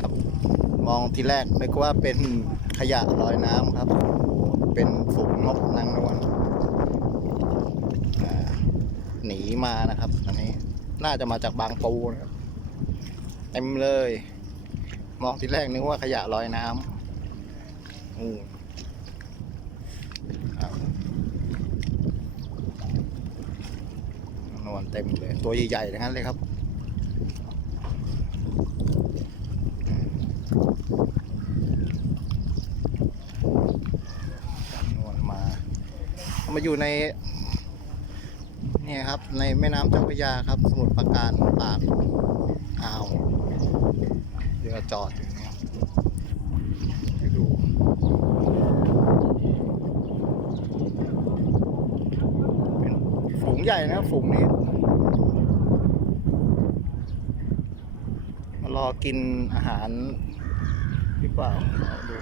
ครับ มองทีแรกนึกว่าเป็นขยะลอยน้ำครับ เป็นฝูงนกนางนวลหนีมานะครับ อันนี้น่าจะมาจากบางปูนะครับเต็มเลย มองทีแรกนึกว่าขยะลอยน้ำอืมครับนวลเต็มเลย ตัวใหญ่ๆทั้งนั้นเลยครับ จำนวนมาเอา มาอยู่ในเนี่ยครับในแม่น้ำเจ้าพระยาครับ สมุทรปราการปากอ่าวเรือจอดอยู่เนี่ยไปดูเป็นฝูงใหญ่นะครับฝูงนี้มารอกินอาหารหรือเปล่าดู